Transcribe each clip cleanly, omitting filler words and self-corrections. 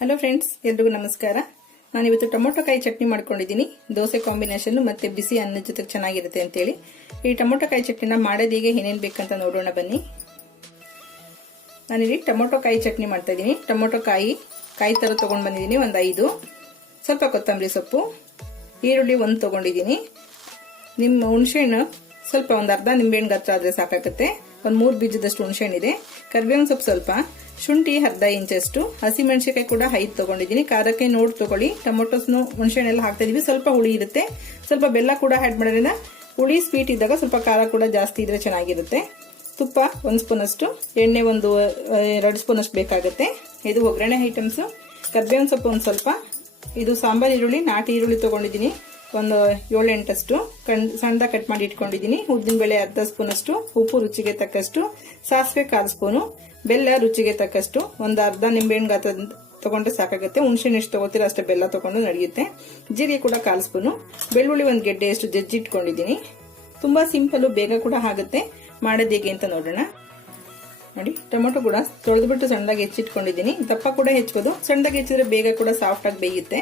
Hello friends, ಎಲ್ರಿಗೂ ನಮಸ್ಕಾರ. ನಾನಿವತ್ತು ಟೊಮೊಟೊ ಕಾಯಿ ಚಟ್ನಿ ಮಾಡ್ಕೊಂಡಿದ್ದೀನಿ. ದೋಸೆ ಕಾಂಬಿನೇಷನ್ ಮತ್ತೆ ಬಿಸಿ ಅನ್ನದ ಜೊತೆ ಚೆನ್ನಾಗಿರುತ್ತೆ ಅಂತೇಳಿ. ಈ ಟೊಮೊಟೊ ಕಾಯಿ ಚಟ್ನಿನ ಮಾಡೋದೀಗೆ ಏನೇನು ಬೇಕಂತ ನೋಡೋಣ ಬನ್ನಿ. ನಾನಿಲ್ಲಿ ಟೊಮೊಟೊ ಕಾಯಿ ಚಟ್ನಿ ಮಾಡ್ತಾ ಇದ್ದೀನಿ. ಟೊಮೊಟೊ ಕಾಯಿ ತರ ತಗೊಂಡು ಬಂದಿದ್ದೀನಿ, ಒಂದು 5. ಸ್ವಲ್ಪ ಕೊತ್ತಂಬರಿ ಸೊಪ್ಪು, ಈರುಳ್ಳಿ 1 ತಗೊಂಡಿದ್ದೀನಿ. ನಿಮ್ಮ ಹುಣಸೆಹಣ್ಣು ಸ್ವಲ್ಪ ಒಂದು ಅರ್ಧ ನಿಂಬೆಹಣ್ಣು ಗಾತ್ರ ಆದ್ರೆ ಸಾಕಾಗುತ್ತೆ. ಒಂದು 3 ಬೀಜದಷ್ಟು ಹುಣಸೆಹಣ್ಣಿದೆ. ಕರಿಬೇವಿನ ಸೊಪ್ಪು ಸ್ವಲ್ಪ, ಶುಂಠಿ ಅರ್ಧ ಇಂಚಷ್ಟು, ಹಸಿಮೆಣಸಿನಕಾಯಿ ಕೂಡ 5 ತಗೊಂಡಿದ್ದೀನಿ. ಖಾರಕ್ಕೆ ನೋಡಿ ತಗೊಳ್ಳಿ. ಟೊಮೊಟೊಸ್ನು ಹುಣಸೆಹಣ್ಣೆಲ್ಲ ಹಾಕ್ತಾ ಇದೀವಿ, ಸ್ವಲ್ಪ ಹುಳಿ ಇರುತ್ತೆ. ಸ್ವಲ್ಪ ಬೆಲ್ಲ ಕೂಡ ಆಡ್ ಮಾಡೋದ್ರಿಂದ ಹುಳಿ ಸ್ವೀಟ್ ಇದ್ದಾಗ ಸ್ವಲ್ಪ ಖಾರ ಕೂಡ ಜಾಸ್ತಿ ಇದ್ರೆ ಚೆನ್ನಾಗಿರುತ್ತೆ. ತುಪ್ಪ 1 ಸ್ಪೂನ್ ಅಷ್ಟು, ಎಣ್ಣೆ 2 ಸ್ಪೂನ್ ಅಷ್ಟು ಬೇಕಾಗುತ್ತೆ. ಇದು ಒಗ್ಗರಣೆ ಐಟಮ್ಸ್. ಕರಿಬೇವಿನ ಸೊಪ್ಪು ಒಂದು ಸ್ವಲ್ಪ, ಇದು ಸಾಂಬಾರ್ ಈರುಳ್ಳಿ, ನಾಟಿ ಈರುಳ್ಳಿ ತಗೊಂಡಿದ್ದೀನಿ ಒಂದು 7-8 ಅಷ್ಟು ಸಣ್ಣದಾಗಿ ಕಟ್ ಮಾಡಿ ಇಟ್ಕೊಂಡಿದ್ದೀನಿ. ಉದ್ದಿನ ಬೇಳೆ ಅರ್ಧ ಸ್ಪೂನ್ ಅಷ್ಟು, ಉಪ್ಪು ರುಚಿಗೆ ತಕ್ಕಷ್ಟು, ಸಾಸಿವೆ 1/4 ಸ್ಪೂನು, ಬೆಲ್ಲ ರುಚಿಗೆ ತಕ್ಕಷ್ಟು, ಒಂದು ಅರ್ಧ ನಿಂಬೆಹಣ್ಣು ಗಾತ್ರ ತಗೊಂಡ್ರೆ ಸಾಕಾಗುತ್ತೆ. ಹುಣಸೆಹಣ್ಣು ಎಷ್ಟು ತಗೋತೀರ ಅಷ್ಟೇ ಬೆಲ್ಲ ತಗೊಂಡು ನಡೆಯುತ್ತೆ. ಜೀರಿಗೆ ಕೂಡ 1/4 ಸ್ಪೂನು, ಬೆಳ್ಳುಳ್ಳಿ 1 ಗೆಡ್ಡೆ ಅಷ್ಟು ಜಜ್ಜಿ ಇಟ್ಕೊಂಡಿದ್ದೀನಿ. ತುಂಬಾ ಸಿಂಪಲ್, ಬೇಗ ಕೂಡ ಆಗುತ್ತೆ. ಮಾಡೋದು ಹೇಗೆ ಅಂತ ನೋಡೋಣ. ನೋಡಿ, ಟೊಮೊಟೊ ಕೂಡ ತೊಳೆದ್ಬಿಟ್ಟು ಸಣ್ಣದಾಗಿ ಹೆಚ್ಚಿಟ್ಕೊಂಡಿದ್ದೀನಿ. ದಪ್ಪ ಕೂಡ ಹೆಚ್ಚಬಹುದು, ಸಣ್ಣದಾಗಿ ಹೆಚ್ಚಿದ್ರೆ ಬೇಗ ಕೂಡ ಸಾಫ್ಟ್ ಆಗಿ ಬೇಯುತ್ತೆ.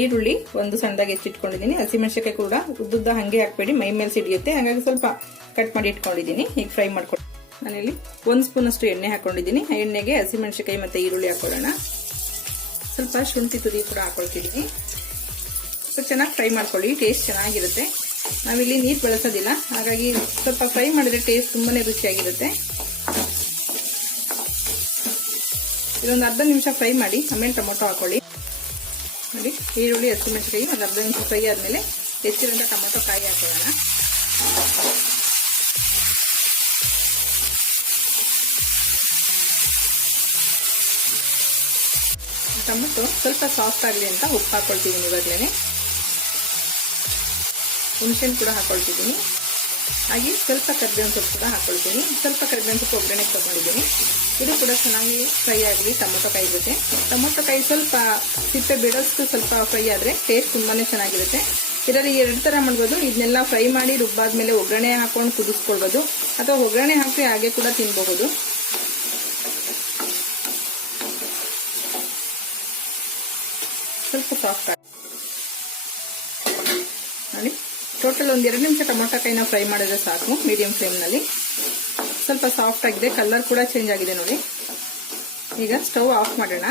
ಈರುಳ್ಳಿ 1 ಸಣ್ಣದಾಗಿ ಹೆಚ್ಚಿಟ್ಕೊಂಡಿದ್ದೀನಿ. ಹಸಿಮೆಣಸಿನಕಾಯಿ ಕೂಡ ಉದ್ದುದ್ದ ಹಂಗೆ ಹಾಕ್ಬೇಡಿ, ಮೈ ಮೇಲೆ ಸಿಡಿಯುತ್ತೆ. ಹಾಗಾಗಿ ಸ್ವಲ್ಪ ಕಟ್ ಮಾಡಿ ಇಟ್ಕೊಂಡಿದ್ದೀನಿ. ಈಗ ಫ್ರೈ ಮಾಡ್ಕೊಂಡು ನಾನಿಲ್ಲಿ 1 ಸ್ಪೂನ್ ಅಷ್ಟು ಎಣ್ಣೆ ಹಾಕೊಂಡಿದ್ದೀನಿ. ಆ ಎಣ್ಣೆಗೆ ಹಸಿಮೆಣಸಿನಕಾಯಿ ಮತ್ತೆ ಈರುಳ್ಳಿ ಹಾಕೊಳ್ಳೋಣ. ಸ್ವಲ್ಪ ಶುಂಠಿ ತುರಿ ಕೂಡ ಹಾಕೊಳ್ತಿದ್ದೀನಿ. ಸ್ವಲ್ಪ ಚೆನ್ನಾಗಿ ಫ್ರೈ ಮಾಡ್ಕೊಳ್ಳಿ, ಟೇಸ್ಟ್ ಚೆನ್ನಾಗಿರುತ್ತೆ. ನಾವಿಲ್ಲಿ ನೀರು ಬಳಸೋದಿಲ್ಲ, ಹಾಗಾಗಿ ಸ್ವಲ್ಪ ಫ್ರೈ ಮಾಡಿದ್ರೆ ಟೇಸ್ಟ್ ತುಂಬಾನೇ ರುಚಿಯಾಗಿರುತ್ತೆ. ಇದೊಂದು ಅರ್ಧ ನಿಮಿಷ ಫ್ರೈ ಮಾಡಿ, ಆಮೇಲೆ ಟೊಮೊಟೊ ಹಾಕೊಳ್ಳಿ. ನೋಡಿ, ಈರುಳ್ಳಿ ಹಸಿಮೆಣಸಿನಕಾಯಿ ಒಂದು ಅರ್ಧ ನಿಮಿಷ ಫ್ರೈ ಆದ್ಮೇಲೆ ಹೆಚ್ಚಿರೋಂಥ ಟೊಮೊಟೊ ಕಾಯಿ ಹಾಕೊಳ್ಳೋಣ. ಟೊಮೊಟೊ ಸ್ವಲ್ಪ ಸಾಫ್ಟ್ ಆಗಲಿ ಅಂತ ಉಪ್ಪು ಹಾಕೊಳ್ತಿದ್ದೀನಿ. ಇವಾಗಲೇ ಹುಣಸೆಹಣ್ಣು ಕೂಡ ಹಾಕೊಳ್ತಿದ್ದೀನಿ. ಹಾಗೆ ಸ್ವಲ್ಪ ಕರಿಬೇವಿನ ಸೊಪ್ಪು ಕೂಡ ಹಾಕೊಳ್ತೀನಿ. ಸ್ವಲ್ಪ ಕರಿಬೇವಿನ ಸೊಪ್ಪು ಒಗ್ಗರಣೆ ತಗೊಂಡಿದ್ದೀನಿ. ಇದು ಕೂಡ ಚೆನ್ನಾಗಿ ಫ್ರೈ ಆಗಲಿ ಟೊಮೊಟೊ ಕಾಯಿ ಜೊತೆ. ಟೊಮೊಟೊ ಕಾಯಿ ಸ್ವಲ್ಪ ಸಿಪ್ಪೆ ಬಿಡೋಷ್ಟು ಸ್ವಲ್ಪ ಫ್ರೈ ಆದರೆ ಟೇಸ್ಟ್ ತುಂಬಾನೇ ಚೆನ್ನಾಗಿರುತ್ತೆ. ಇದರಲ್ಲಿ 2 ತರ ಮಾಡ್ಬೋದು. ಇದನ್ನೆಲ್ಲ ಫ್ರೈ ಮಾಡಿ ರುಬ್ಬಾದ್ಮೇಲೆ ಒಗ್ಗರಣೆ ಹಾಕೊಂಡು ಕುದಿಸ್ಕೊಳ್ಬೋದು, ಅಥವಾ ಒಗ್ಗರಣೆ ಹಾಕಿ ಹಾಗೆ ಕೂಡ ತಿನ್ಬಹುದು. ಸ್ವಲ್ಪ ಸಾಫ್ಟ್ ಆಗಿ ನೋಡಿ. ಟೋಟಲ್ ಒಂದು 2 ನಿಮಿಷ ಟೊಮೊಟೊ ಕಾಯಿನ ಫ್ರೈ ಮಾಡಿದ್ರೆ ಸಾಕು, ಮೀಡಿಯಂ ಫ್ಲೇಮ್ನಲ್ಲಿ. ಸ್ವಲ್ಪ ಸಾಫ್ಟ್ ಆಗಿದೆ, ಕಲರ್ ಕೂಡ ಚೇಂಜ್ ಆಗಿದೆ ನೋಡಿ. ಈಗ ಸ್ಟವ್ ಆಫ್ ಮಾಡೋಣ.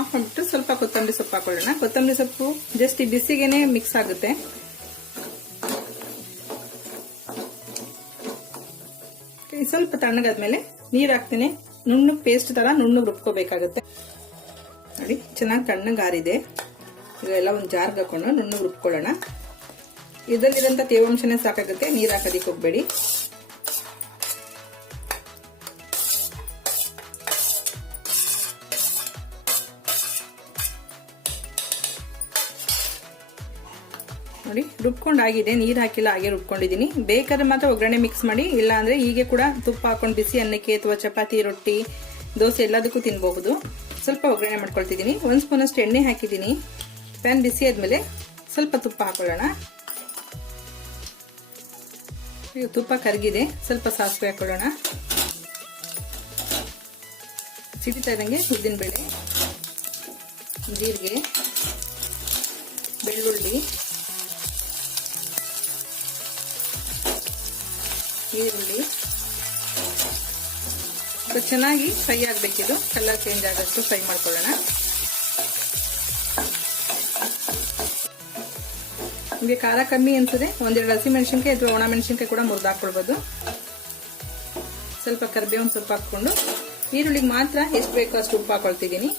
ಆಫ್ ಮಾಡಿಬಿಟ್ಟು ಸ್ವಲ್ಪ ಕೊತ್ತಂಬರಿ ಸೊಪ್ಪು ಹಾಕೊಳ್ಳೋಣ. ಕೊತ್ತಂಬರಿ ಸೊಪ್ಪು ಜಸ್ಟ್ ಈ ಬಿಸಿಗೆನೆ ಮಿಕ್ಸ್ ಆಗುತ್ತೆ. ಸ್ವಲ್ಪ ತಣ್ಣಗಾದ್ಮೇಲೆ ನೀರು ಹಾಕ್ತೇನೆ. ನುಣ್ಣಗೆ ಪೇಸ್ಟ್ ತರ ನುಣ್ಣಗೆ ರುಬ್ಕೋಬೇಕಾಗುತ್ತೆ. ನೋಡಿ, ಚೆನ್ನಾಗಿ ತಣ್ಣಗಾರಿದೆ. ಈಗ ಎಲ್ಲ ಒಂದು ಜಾರ್ಗೆ ಹಾಕೊಂಡು ನುಣ್ಣಗೆ ರುಬ್ಕೊಳ್ಳೋಣ. ಇದರಲ್ಲಿರೋಂಥ ತೇವಾಂಶನೇ ಸಾಕಾಗುತ್ತೆ, ನೀರು ಹಾಕೋದಿಕ್ಕೆ ಹೋಗ್ಬೇಡಿ. ನೋಡಿ, ರುಬ್ಕೊಂಡಾಗಿದೆ, ನೀರು ಹಾಕಿಲ್ಲ, ಹಾಗೆ ರುಬ್ಕೊಂಡಿದ್ದೀನಿ. ಬೇಕಾದ್ರೆ ಮಾತ್ರ ಒಗ್ಗರಣೆ ಮಿಕ್ಸ್ ಮಾಡಿ, ಇಲ್ಲ ಅಂದ್ರೆ ಹೀಗೆ ಕೂಡ ತುಪ್ಪ ಹಾಕೊಂಡು ಬಿಸಿ ಅನ್ನಕ್ಕೆ ಅಥವಾ ಚಪಾತಿ, ರೊಟ್ಟಿ, ದೋಸೆ ಎಲ್ಲದಕ್ಕೂ ತಿನ್ಬಹುದು. ಸ್ವಲ್ಪ ಒಗ್ಗರಣೆ ಮಾಡ್ಕೊಳ್ತಿದ್ದೀನಿ. 1 ಸ್ಪೂನ್ ಅಷ್ಟು ಎಣ್ಣೆ ಹಾಕಿದ್ದೀನಿ. ಪ್ಯಾನ್ ಬಿಸಿ ಆದ್ಮೇಲೆ ಸ್ವಲ್ಪ ತುಪ್ಪ ಹಾಕೊಳ್ಳೋಣ. ಈಗ ತುಪ್ಪ ಕರಗಿದೆ, ಸ್ವಲ್ಪ ಸಾಸಿವೆ ಹಾಕೊಳ್ಳೋಣ. ಸಿಡಿತಾ ಇದ್ದಂಗೆ ಉದ್ದಿನ ಬೇಳೆ, ಜೀರಿಗೆ, ಬೆಳ್ಳುಳ್ಳಿ, ಈರುಳ್ಳಿ ಚೆನ್ನಾಗಿ ಫ್ರೈ ಆಗಬೇಕಿದು. ಕಲರ್ ಚೇಂಜ್ ಆದಷ್ಟು ಫ್ರೈ ಮಾಡ್ಕೊಳ್ಳೋಣ. ನಿಮಗೆ ಖಾರ ಕಮ್ಮಿ ಅನ್ಸುತ್ತೆ, 1-2 ಹಸಿಮೆಣಸಿನಕಾಯಿ ಅಥವಾ ಒಣ ಮೆಣಸಿನಕಾಯಿ ಕೂಡ ಮುರಿದು ಹಾಕೊಳ್ಬಹುದು. ಸ್ವಲ್ಪ ಕರಿಬೇವಿನ ಸೊಪ್ಪು ಹಾಕೊಂಡು ಈರುಳ್ಳಿಗೆ ಮಾತ್ರ ಎಷ್ಟು ಬೇಕೋ ಅಷ್ಟು ಉಪ್ಪು ಹಾಕೊಳ್ತಿದ್ದೀನಿ.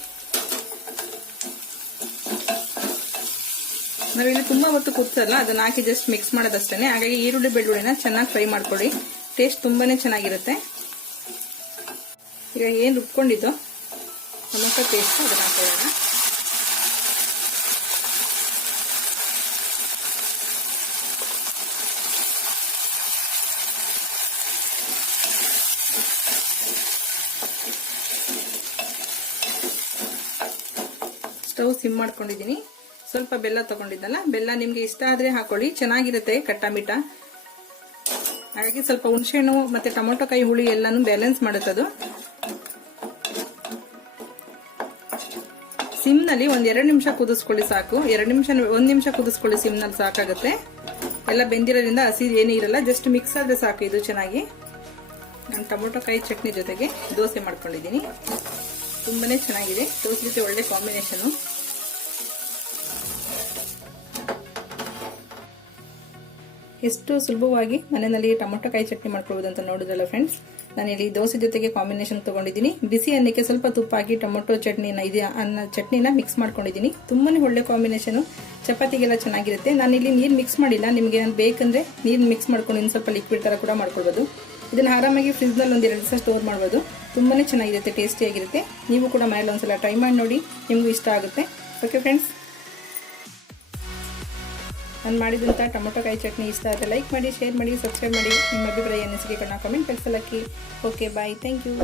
ನಾವಿಲ್ಲಿ ತುಂಬಾ ಹೊತ್ತು ಕುದಿಸಲ್ಲ, ಅದನ್ನ ಹಾಕಿ ಜಸ್ಟ್ ಮಿಕ್ಸ್ ಮಾಡೋದಷ್ಟೇ. ಹಾಗಾಗಿ ಈರುಳ್ಳಿ ಬೆಳ್ಳುಳ್ಳಿನ ಚೆನ್ನಾಗಿ ಫ್ರೈ ಮಾಡ್ಕೊಳ್ಳಿ, ಟೇಸ್ಟ್ ತುಂಬಾನೇ ಚೆನ್ನಾಗಿರುತ್ತೆ. ಈಗ ಏನು ರುಬ್ಕೊಂಡಿದ್ದೋ ಟೊಮೊಟೊ ಪೇಸ್ಟ್ ಅದನ್ನ ಹಾಕೊಳ್ಳೋಣ. ಸ್ಟವ್ ಸಿಮ್ ಮಾಡ್ಕೊಂಡಿದ್ದೀನಿ. ಸ್ವಲ್ಪ ಬೆಲ್ಲ ತಗೊಂಡಿದ್ದಲ್ಲ, ಬೆಲ್ಲ ನಿಮ್ಗೆ ಇಷ್ಟ ಆದ್ರೆ ಹಾಕೊಳ್ಳಿ, ಚೆನ್ನಾಗಿರುತ್ತೆ ಖಟ್ಟ-ಮಿಠ. ಹಾಗಾಗಿ ಸ್ವಲ್ಪ ಹುಣಸೆಹಣ್ಣು ಮತ್ತೆ ಟೊಮೊಟೊ ಕಾಯಿ ಹುಳಿ ಎಲ್ಲಾನು ಬ್ಯಾಲೆನ್ಸ್ ಮಾಡುತ್ತದು. ಸಿಮ್ನಲ್ಲಿ ಒಂದು 2 ನಿಮಿಷ ಕುದಿಸ್ಕೊಳ್ಳಿ ಸಾಕು. 1 ನಿಮಿಷ ಕುದಿಸ್ಕೊಳ್ಳಿ ಸಿಮ್ನಲ್ಲಿ ಸಾಕಾಗುತ್ತೆ. ಎಲ್ಲ ಬೆಂದಿರೋದ್ರಿಂದ ಹಸಿ ಏನೂ ಇರಲ್ಲ, ಜಸ್ಟ್ ಮಿಕ್ಸ್ ಆದರೆ ಸಾಕು ಇದು ಚೆನ್ನಾಗಿ. ನಾನು ಟೊಮೊಟೊ ಕಾಯಿ ಚಟ್ನಿ ಜೊತೆಗೆ ದೋಸೆ ಮಾಡ್ಕೊಂಡಿದ್ದೀನಿ. ತುಂಬಾನೇ ಚೆನ್ನಾಗಿದೆ, ದೋಸೆ ಜೊತೆ ಒಳ್ಳೆ ಕಾಂಬಿನೇಷನು. ಎಷ್ಟು ಸುಲಭವಾಗಿ ಮನೆಯಲ್ಲಿ ಟೊಮೊಟೊ ಕಾಯಿ ಚಟ್ನಿ ಮಾಡ್ಕೊಳ್ಬೋದು ಅಂತ ನೋಡಿದ್ರಲ್ಲ ಫ್ರೆಂಡ್ಸ್. ನಾನಿಲ್ಲಿ ದೋಸೆ ಜೊತೆಗೆ ಕಾಂಬಿನೇಷನ್ ತಗೊಂಡಿದ್ದೀನಿ. ಬಿಸಿ ಅನ್ನಕ್ಕೆ ಸ್ವಲ್ಪ ತುಪ್ಪ ಹಾಕಿ ಟೊಮೊಟೊ ಚಟ್ನಿನ ಮಿಕ್ಸ್ ಮಾಡ್ಕೊಂಡಿದ್ದೀನಿ. ತುಂಬಾನೇ ಒಳ್ಳೆ ಕಾಂಬಿನೇಷನ್, ಚಪಾತಿಗೆಲ್ಲ ಚೆನ್ನಾಗಿರುತ್ತೆ. ನಾನಿಲ್ಲಿ ನೀರು ಮಿಕ್ಸ್ ಮಾಡಿಲ್ಲ, ನಿಮಗೆ ಬೇಕಂದ್ರೆ ನೀರು ಮಿಕ್ಸ್ ಮಾಡ್ಕೊಂಡು ಇನ್ನು ಸ್ವಲ್ಪ ಲಿಕ್ವಿಡ್ ತರ ಕೂಡ ಮಾಡ್ಕೊಳ್ಬೋದು. ಇದನ್ನ ಆರಾಮಾಗಿ ಫ್ರಿಜ್ನಲ್ಲಿ ಒಂದು 2 ದಿವಸ ಸ್ಟೋರ್ ಮಾಡ್ಬೋದು. ತುಂಬಾನೇ ಚೆನ್ನಾಗಿರುತ್ತೆ, ಟೇಸ್ಟಿಯಾಗಿರುತ್ತೆ. ನೀವು ಕೂಡ ಮನೇಲಿ ಒಂದ್ಸಲ ಟ್ರೈ ಮಾಡಿ ನೋಡಿ, ನಿಮಗೂ ಇಷ್ಟ ಆಗುತ್ತೆ. ಓಕೆ ಫ್ರೆಂಡ್ಸ್, ನಾನು ಮಾಡಿದಂಥ ಟೊಮೊಟೊ ಕಾಯಿ ಚಟ್ನಿ ಇಷ್ಟ ಆದರೆ ಲೈಕ್ ಮಾಡಿ, ಶೇರ್ ಮಾಡಿ, ಸಬ್ಸ್ಕ್ರೈಬ್ ಮಾಡಿ. ನಿಮ್ಮ ಅಭಿಪ್ರಾಯ ಅನಿಸಿಕೆಗಳನ್ನ ಕಾಮೆಂಟ್ ಬಾಕ್ಸಲ್ಲಿ ಹಾಕಿ. Okay, bye, thank you.